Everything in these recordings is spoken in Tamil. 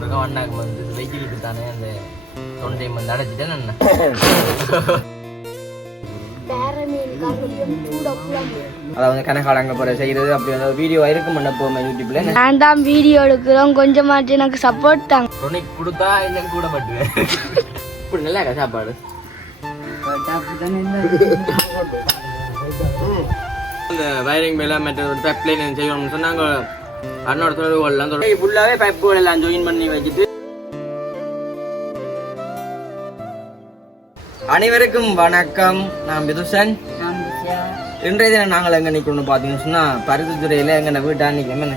கொண்டிருக்கோம் அண்ணாக்கு வந்து வெயிலுக்கு தானே அந்த தொண்டை வந்து அடைச்சிட்டேன் அண்ணா அதாவது கணக்கால் அங்கே போகிற செய்கிறது அப்படி வந்து வீடியோ இருக்கும் பண்ண போமே யூடியூப்ல நான் தான் வீடியோ எடுக்கிறோம் கொஞ்சமாச்சு எனக்கு சப்போர்ட் தாங்க. டொனிக் கொடுத்தா இல்லை கூட பட்டுவேன். இப்படி நல்லா இருக்கா சாப்பாடு? இந்த வயரிங் மேல மற்ற பைப் லைன் செய்யணும்னு சொன்னாங்க. அண்ணோட தொடர்பு ஃபுல்லாகவே பைப்புகள் எல்லாம் ஜாயின் பண்ணி வச்சுட்டு. அனைவருக்கும் வணக்கம். நான் விதுஷன் இன்றைய தினம் நாங்கள் எங்கே நிற்கணும்னு பார்த்தீங்கன்னு சொன்னால் பருத்தித்துறையில் எங்கள் வீட்டா நிற்கணும்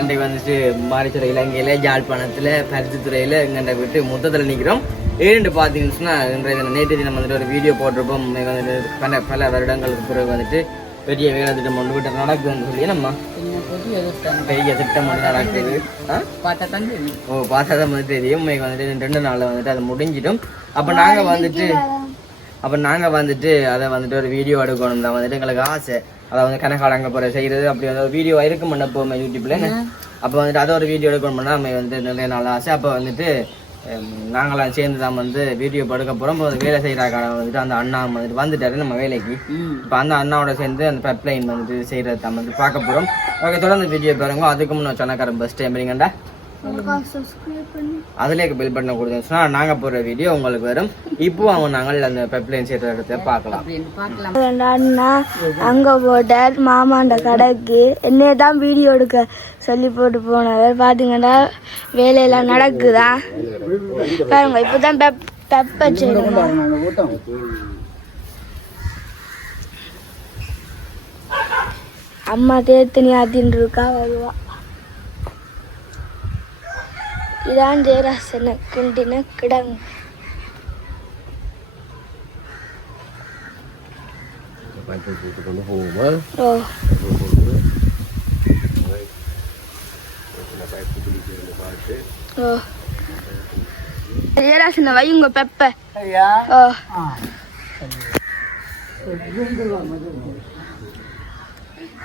இன்றைக்கு வந்துட்டு மாரிச்சுறை இலங்கையில் ஜாழ்ப்பாணத்தில் பருத்தித்துறையில் எங்கள்கிட்ட விட்டு மொத்தத்தில் நிற்கிறோம் ஏன்னு பார்த்தீங்கன்னு சொன்னால் இன்றைய தினம் நேற்று தினம் வந்துட்டு ஒரு வீடியோ போட்டிருப்போம். வந்துட்டு பல பல வருடங்களுக்கு பிறகு வந்துட்டு பெரிய வேலை திட்டம் ஒன்று வீட்டு நடக்குதுன்னு சொல்லி நம்ம பெரிய திட்டம் ஒன்று நடக்குது. ஓ பார்த்தா தான் வந்து தெரியும் வந்துட்டு ரெண்டு நாளில் வந்துட்டு அது முடிஞ்சிடும். அப்போ நாங்கள் வந்துட்டு அப்போ நாங்கள் வந்துட்டு அதை வந்துட்டு ஒரு வீடியோ எடுக்கணும் தான் வந்துட்டு எங்களுக்கு ஆசை. அதை வந்து கணக்காலங்க போகிற செய்கிறது அப்படி வந்து ஒரு வீடியோ இருக்கும் பண்ண போமே யூடியூப்ல அப்போ வந்துட்டு அதை ஒரு வீடியோ எடுக்கணும் நம்ம வந்து நிறைய நாள் ஆசை. அப்போ வந்துட்டு நாங்களாம் சேர்ந்து தான் வந்து வீடியோ எடுக்க போகிறோம் வேலை செய்கிறாங்க வந்துட்டு அந்த அண்ணா வந்துட்டு வந்துட்டாரு நம்ம வேலைக்கு. இப்போ அந்த அண்ணாவோட சேர்ந்து அந்த பைப்லைன் வந்துட்டு செய்கிறது தான் வந்து பார்க்க போகிறோம் ஓகே தொடர்ந்து வீடியோ பாருங்க. அதுக்கு முன்னே சொன்னக்காரன் பஸ் டைம் அதுலேயே பில் பண்ண கொடுத்தோம் சொன்னால் நாங்கள் போடுற வீடியோ உங்களுக்கு வரும். இப்போ அவங்க நாங்கள் அந்த பைப்லைன் செய்கிற இடத்த பார்க்கலாம். அண்ணா அங்க போட்டார் மாமாண்ட கடைக்கு. என்னைய தான் வீடியோ எடுக்க சொல்லி போட்டு போனவர் பாத்தீங்கன்னா வேலையெல்லாம் நடக்குதா? பாருங்க இப்பதான் பெப் பெப்ப அம்மா தேத்தனி ஆத்தின்னு இருக்கா வருவா. இதான் ஜெயராசன கிண்டின கிடங்கு ஓ. ஓ. ஜெயராசன வையுங்க பெப்ப. ஓ.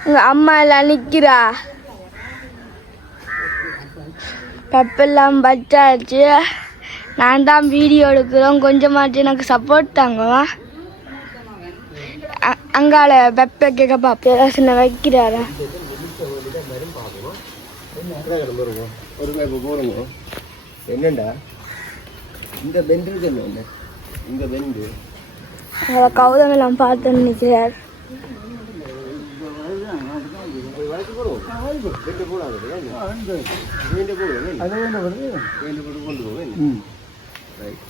உங்க அம்மா எல்லாம் நிக்கிறா. பெப்பெல்லாம் பச்சாச்சு நான் தான் வீடியோ எடுக்கிறோம். கொஞ்சமாச்சு எனக்கு சப்போர்ட் தாங்கவா அங்கால பெப்ப கேட்க பாப்பா. சின்ன வைக்கிறாரா? என்னண்டா இந்த பெண்டு இருக்கு இந்த பெண்டு அவளை கௌதம் எல்லாம் பார்த்து நிற்கிறார் பெண்டு போடாது பெண்டு போடுவேன் அது வேண்ட வருது பெண்டு போட்டு கொண்டு போவேன் ரைட்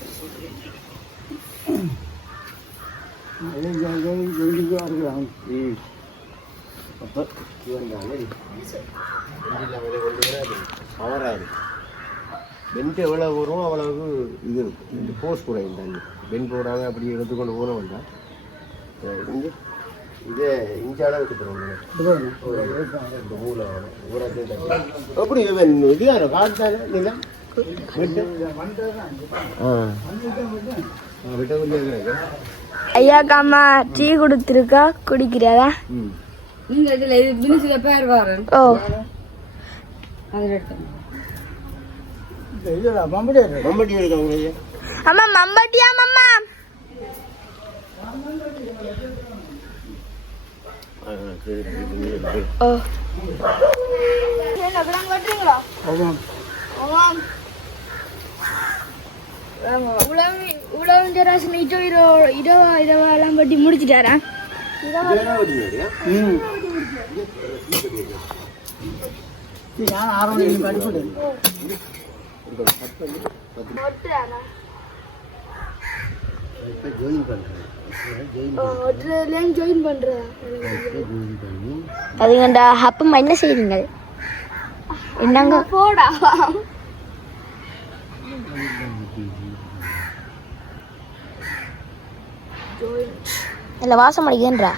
அப்போ அவராது பெண்ட் எவ்வளோ வரும் அவ்வளவு இது இருக்கும் இந்த போஸ் குறையும் தண்ணி பெண்ட் போடாமல் அப்படி எடுத்துக்கொண்டு போன வேண்டாம் இங்கே இதே இவன் ஐயாக்கு அம்மா டீ கொடுத்துருக்கா? குடிக்கிறாரா? ம். நீங்க இதுல இது மினிசில பேர் வாரன் ஓ. அதுல எடுத்தேன் அம்மா மம்பட்டியா மம்மா? ஓ உழவு ஜராசன் இதோ முடிச்சிட்டாரா ஜாயின் பண்றேன் அதுங்கண்டா அப்பமா என்ன செய்றீங்க? என்னங்க? போடா. இல்ல வாசம் அடிக்கின்றா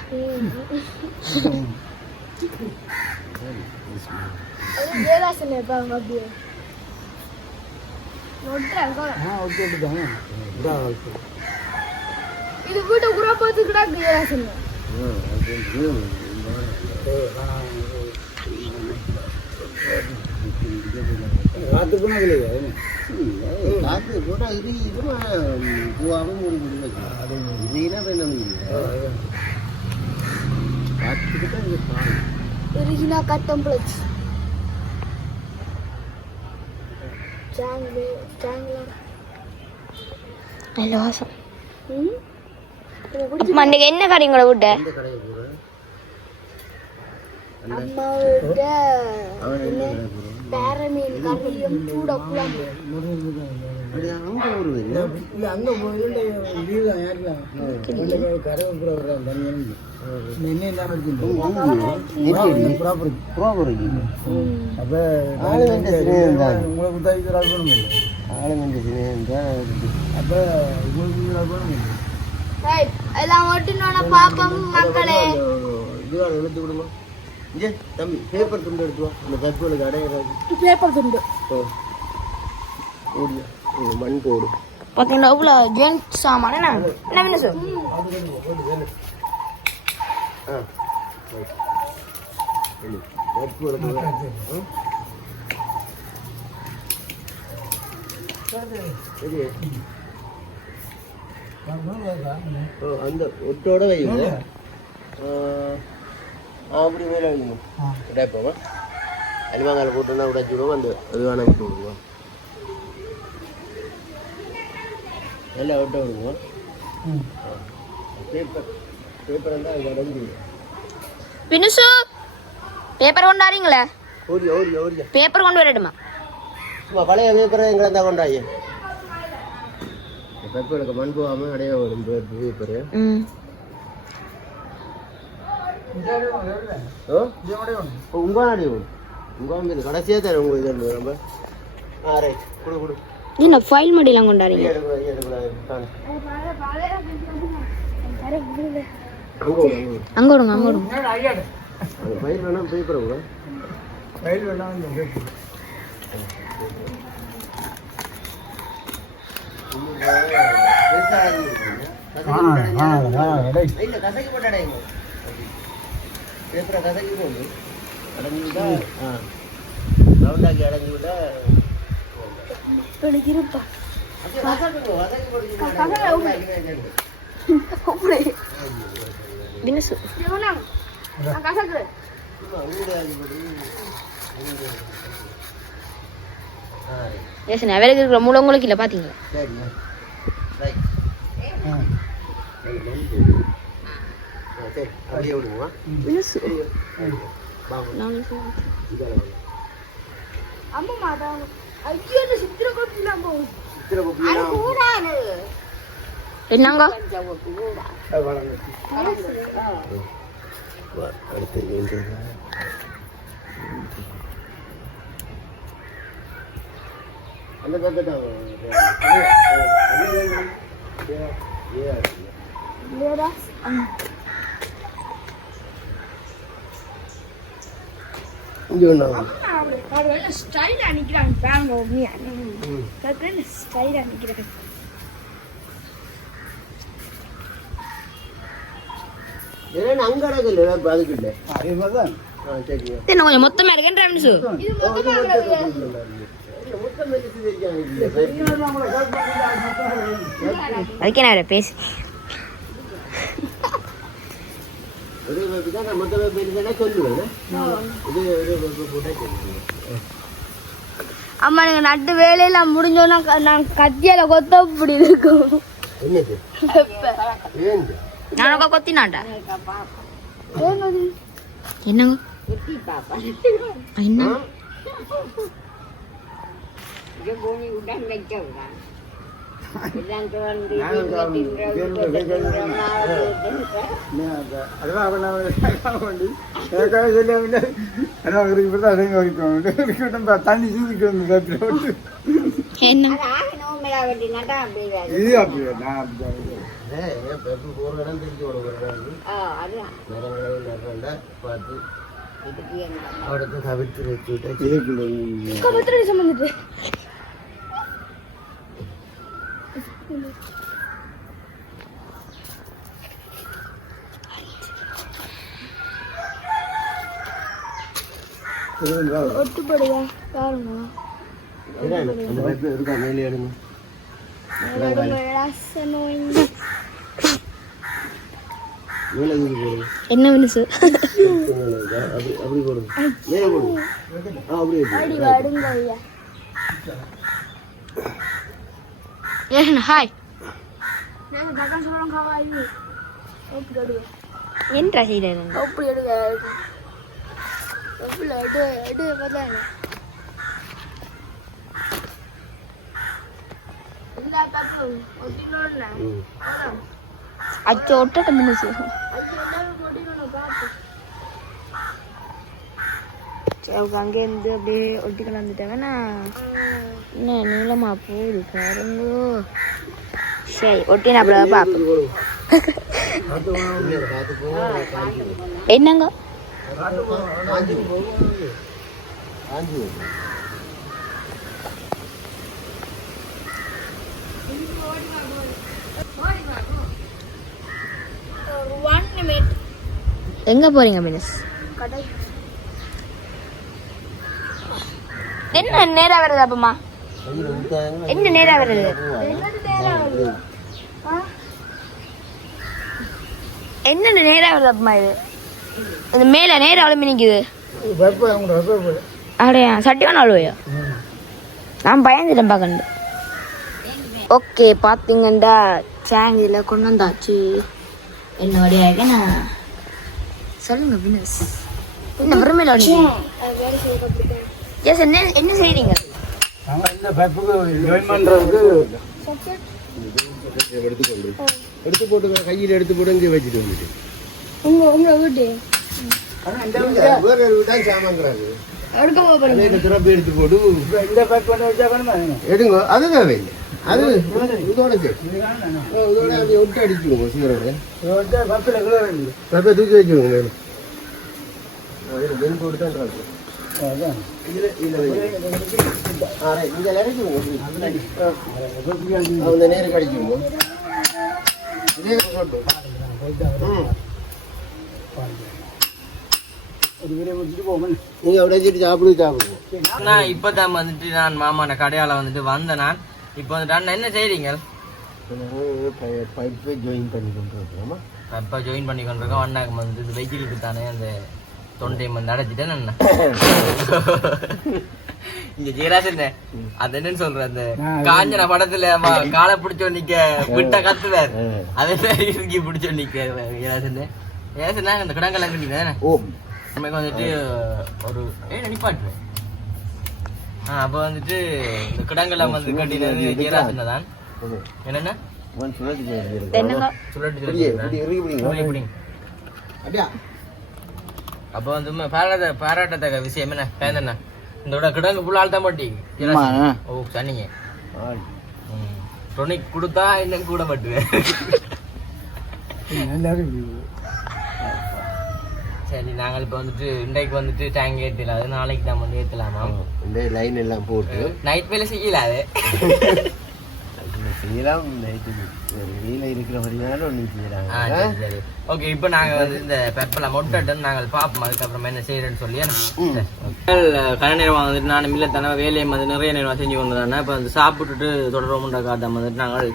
அப்படியே. இது வீட்டை கூட பார்த்துக்கிட்டா ஜெயராசன் காற்று போட்டால் இது இது பூவாகவும் மூடி மூடி வைக்கலாம் இதுனா இப்போ என்ன முடியும் காற்றுக்கு தான் இது பால் ஒரிஜினல் கட்டம்பிளச் ஜாங்கிலே ஜாங்கிலர் நல்ல வாசம் மண்ணுக்கு என்ன கடைங்கள விட்ட அம்மாவோட கடை பேரமீன் கறியும் சூட குழம்பு ரைட் எல்லாம் ஒட்டுனோட பாப்போம் மக்களே. எடுத்து விடுமா இங்கே தம்பி பேப்பர் துண்டு எடுத்து வா. அந்த கற்பூருக்கு அடையிறது பேப்பர் துண்டு. ஓடியா. இது மண் போடு. பாத்தீங்களா இவ்வளோ ஜென்ட் சாமான என்ன? என்ன வேணும் சார்? ஆ ஓ அந்த ஒட்டோட வைங்க அப்படி மேலே வைங்க உடைப்போமா அல்வாங்கால போட்டோன்னா உடைச்சி விடுவோம் அந்த அது வேணா விட்டு விடுவோம் நல்லா ஒட்ட விடுவோம் பேப்பர் பேப்பர் இருந்தால் அது உடஞ்சி பினுசு பேப்பர் கொண்டாடுறீங்களே ஓடியா ஓடியா ஓடியா. பேப்பர் கொண்டு வரட்டுமா? சும்மா பழைய பேப்பரை எங்களை தான் கொண்டாயே பேப்பருக்கு மண் போகாமல் அடைய வரும் பேப்பரு ம். ஓ? உங்க நாடி உங்க கடைசியாக தரேன் உங்க இது ரொம்ப ஆ ரைட் கொடு கொடு. என்ன ஃபைல் மடியெல்லாம் கொண்டாடுறீங்க எடுக்கூடாது எடுக்கூடாது தானே. அங்கே விடு, அங்கே விடு. அங்க விடுங்க அங்க விடுங்க. ஃபைல் வேணா பேப்பரை கூட பேப்பரை கசக்கி போட்டு அடைஞ்சுட்டா ஆ. ரவுண்டாக்கி அடைஞ்சு விட்டா எனக்கு இருப்பா கசக்கி போட்டு ரவுண்டாக்கி வச்சுருங்க. பினுசு சும்மா ஊடாக்கி போட்டு ஆ ஏசு நெவலுக்கு இருக்கிற மூளை உங்களுக்கு இல்லை பார்த்தீங்களா ரைட் ஆ சரி அப்படியே விடுவோமா பினுசு பாபு நாங்கள் இதால வாங்க. அம்மா மாதான் ஐயோ இந்த சித்திர கொட்டுலாம் போகும் சித்திரை குப்பிலாம் என்னங்க அடுத்து வேண்டியது அந்த பக்கத்தை இங்கே ஒன்று ஸ்டைல் அனுக்கிறாங்க பெங்களூர் ஸ்டைல் அனுக்கிறாங்க ஏன்னா அங்கே நடக்கல. அதுக்கு இல்லை. சரிங்க என்ன கொஞ்சம் மொத்தமாக இருக்கேன் பினுசு முத்தம் எடுத்து தெரிஞ்சாங்க அதுக்கே நான் பேசி அம்மா நீங்க நட்டு வேலையெல்லாம் முடிஞ்சோன்னா நான் கத்தியால கொத்த இப்படி இருக்கும். நானக்கா கொத்தினாண்டா என்னங்க? என்ன தண்ணி சூதிட்டு வந்து பேப்பரை விட்டு என்ன இது அப்படியே நான் அப்படி பேப்பர் போகிற இடம் தெரிஞ்சு கொடுக்குறேன் மரங்களை நிறைய பார்த்து அவடத்தை தவிர்த்து வச்சு ஒட்டுப்படுதா பாருங்க இருக்கா மேலே எடுங்க என்ன மினிசு அப்படி அப்படி போடுங்க மேலே போடுங்க ஆ அப்படியே போடுங்க. ஏன் ஹாய் அப்படி எடுக்க அப்படி எடு எடு பார்த்தா ம். அச்சோ ஒட்டட்ட மினிசு அவங்க அங்கேருந்து அப்படியே ஒட்டி கலந்துட்டாங்கன்னா என்ன நீளமா போகுது பாருங்க சரி ஒட்டி நான் அப்புறம் பார்ப்போம் என்னங்க காஞ்சி. எங்க போறீங்க மினிஸ் என்ன நேரா வருது அப்பமா. என்ன நேரா வருது என்ன நேரா வருது அப்பமா இது அந்த மேல நேரா அலுமி நிக்குது. அப்படியா? சட்டியான அழுவையா? நான் பயந்துட்டேன் பார்க்கண்டு ஓகே பார்த்தீங்கண்டா சேங்கில் கொண்டு வந்தாச்சு. என்னுடைய நான் சொல்லுங்க வினஸ். என்ன வறுமையில் எஸ் என்ன என்ன செய்றீங்க? எடுத்து போட்டு கையில் எடுத்து போட்டு இங்கே வச்சுட்டு வந்துட்டு உங்க உங்க வீட்டு வேற ஒரு வீட்டாக சாமாங்கிறாங்க எடுக்க போறீங்க. அதே திறப்பு எடுத்து போட்டு இந்த பைப் பண்ண வச்சா வேணுமா எடுங்க. அது இதோட இதோட ஒட்டு அடிச்சுக்கோங்க சீரோட பப்பை தூக்கி வச்சுக்கோங்க மேலும் பெண் போட்டு தான் கடிக்குங்க இதே சொல்லட்டும் ம். சாப்பிடுவோம் நான் இப்பதான் வந்துட்டு நான் மாமான கடையால வந்துட்டு வந்தேன் நான். இப்போ வந்துட்டு அண்ணா என்ன செய்றீங்க? பைப்பை ஜாயின் பண்ணி கொண்டு இருக்கோமா ஜாயின் பண்ணி கொண்டிருக்கோம் அண்ணாக்கு வந்து இது வெயிலுக்கு தானே அந்த தொண்டையை வந்து அடைச்சிட்டேன் அண்ணா. இங்க ஜீராசன் அது என்னன்னு சொல்ற அந்த காஞ்சன படத்துல காலை பிடிச்சோ நிக்க விட்ட கத்துவார். அதே மாதிரி இறுக்கி பிடிச்சோ நிக்க ஜீராசன் ஏசனா அந்த கிடங்கெல்லாம் கட்டிதானே ஓ. நமக்கு வந்துட்டு ஒரு ஏ நிப்பாட்டு ஆ அப்போ வந்துட்டு இந்த கிடங்கெல்லாம் வந்து கட்டினது தான். என்னென்ன? அப்போ வந்து பாராட்ட பாராட்டத்தக்க விஷயம் என்ன? பேந்தண்ணா இந்த விட கிடங்கு புள்ள ஆள் தான் மாட்டீங்க ஓ சொன்னீங்க. டொனிக் கொடுத்தா இன்னும் கூட மாட்டுவேன். சரி நாங்கள் இப்போ வந்துட்டு இன்றைக்கு வந்துட்டு டேங்க் ஏற்றல அது நாளைக்கு தான் வந்து ஏற்றலாமா இந்த லைன் எல்லாம் போட்டு. நைட் வேலை செய்யல அது. செய்யலாம் நைட்டுக்கு ஒரு வெயில இருக்கிறபடினால ஒன்று செய்யறாங்க ஆ சரி சரி. ஓகே இப்போ நாங்கள் வந்து இந்த பெப்பலை மொட்டை நாங்கள் பார்ப்போம். அதுக்கப்புறமா என்ன செய்யறேன்னு சொல்லி கன நேரம் வந்துட்டு நான் மில்ல தானே வேலையை வந்து நிறைய நேரம் செஞ்சு கொண்டு தானே இப்போ வந்து சாப்பிட்டுட்டு தொடரோமுண்டா காட்டாம வந்துட்டு நாங்கள்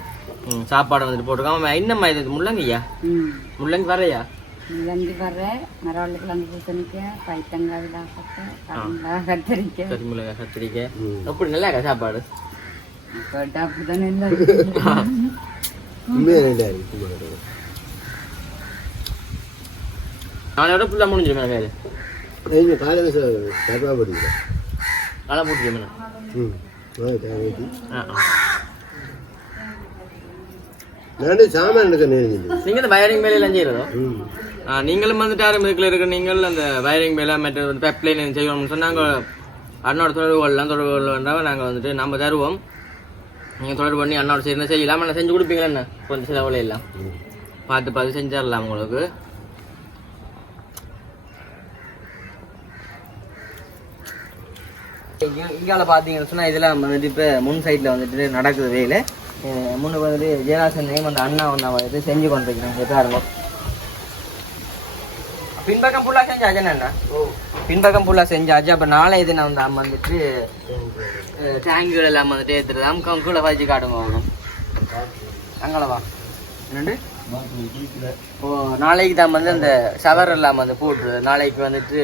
சாப்பாடு வந்துட்டு போட்டுருக்கோம். என்னம்மா இது? முள்ளங்கியா ம். முள்ளங்கி வரையா? முள்ளங்கி வர மரவள்ளி கிழங்கு பூசணிக்க பைத்தங்காய் விளாசத்தை கடங்காய் கத்திரிக்காய் கறி மிளகாய் கத்திரிக்காய் எப்படி நல்லா இருக்கா சாப்பாடு? கேட்டா இருக்கு சும்மா நானோட ஃபுல்லாக முடிஞ்சிருமே வேலை? காலையில் தப்பா படிக்கிறேன் நல்லா போட்டுருமே ம். ஆ ஆ. சாமான் எடுக்க நேர்ந்து நீங்கள் இந்த வயரிங் நீங்களும் வந்துட்டு ஆரம்ப இதுக்குள்ள இருக்க நீங்கள் அந்த வயரிங் மேலே மற்ற வந்து பைப்லைன் செய்வோம்னு நாங்கள் அண்ணோட தொடர்புகள்லாம் தொடர்புகள் வந்தால் நாங்கள் வந்துட்டு நம்ம தருவோம். நீங்கள் தொடர்பு பண்ணி அண்ணோட செய்யணும் செய்யலாம். ஆனால் செஞ்சு கொடுப்பீங்களா என்ன? கொஞ்சம் செலவில் எல்லாம். பார்த்து பார்த்து செஞ்சிடலாம் உங்களுக்கு. இங்கால பார்த்தீங்கன்னு சொன்னால் இதெல்லாம் வந்துட்டு இப்போ முன் சைடில் வந்துட்டு நடக்குது வேலை. அஹ் முன்னுக்கு வந்துட்டு ஜெயராசன் நேம் அந்த அண்ணா ஒன்றா வந்துட்டு செஞ்சு கொண்டிருக்கிறேன் பாருங்க பின்பக்கம் ஃபுல்லாக செஞ்சாச்சு என்னண்ணா பின்பக்கம் ஃபுல்லாக செஞ்சாச்சு அப்போ நாளை இது நான் வந்து வந்துட்டு டேங்குகள் எல்லாம் வந்துட்டு ஏற்றுறதாம் கீழே வச்சு காட்டுங்க வரும் அங்களவா என்னண்டு? ஓ நாளைக்கு தான் வந்து அந்த ஷவர் எல்லாம் வந்து போட்டுருது நாளைக்கு வந்துட்டு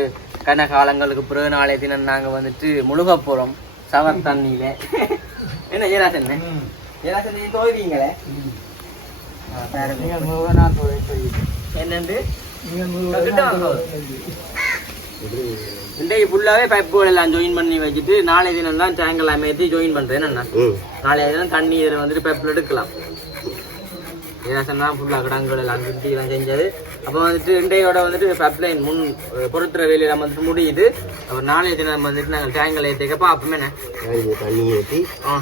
கன காலங்களுக்கு பிறகு நாளை தினம் நாங்கள் வந்துட்டு முழுக போகிறோம் ஷவர் தண்ணியில. என்ன தோய்வீங்களே முழுவதும் நான் தொழில் என்னண்டு? இன்றைக்கு ஃபுல்லாகவே பைப்புகள் எல்லாம் ஜாயின் பண்ணி வச்சுட்டு நாளை தினம் தான் டேங்க் எல்லாம் ஏற்றி ஜாயின் பண்ணுறேன் என்னண்ணா ம். நாளைய தினம் தண்ணி இதில் வந்துட்டு பைப்பில் எடுக்கலாம். ஏதாச்சும் தான் ஃபுல்லாக கிடங்குகள் எல்லாம் சுற்றி எல்லாம் செஞ்சது. அப்போ வந்துட்டு இன்றையோட வந்துட்டு பைப்லைன் முன் பொருத்துற வேலையெல்லாம் வந்துட்டு முடியுது. அப்புறம் நாளைய தினம் வந்துட்டு நாங்கள் டேங்கில் ஏற்றிக்கப்போ அப்பமே என்ன? தண்ணி ஆ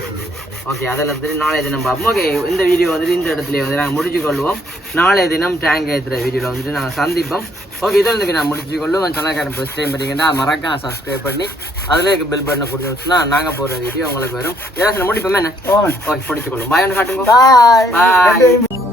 ஓகே அதில் வந்துட்டு நாளைய தினம் பார்ப்போம். ஓகே இந்த வீடியோ வந்துட்டு இந்த இடத்துல வந்து நாங்கள் முடிச்சு கொள்வோம். நாளைய தினம் டேங்க் ஏற்றுற வீடியோவில் வந்துட்டு நாங்கள் சந்திப்போம். ஓகே இதோட இன்றைக்கி நான் முடிச்சு கொள்ளுவோம் சேனல்காரன் ஃபஸ்ட் டைம் பார்த்தீங்கன்னா மறக்காம சப்ஸ்கிரைப் பண்ணி அதில் இருக்க பெல் பட்டனை கொடுத்து வச்சுனா நாங்கள் போகிற வீடியோ உங்களுக்கு வரும். ஏதாச்சும் முடிப்போமே என்ன? ஓகே பிடிச்சு கொள்ளும் பாய் ஒன்று காட்டுங்க. பாய்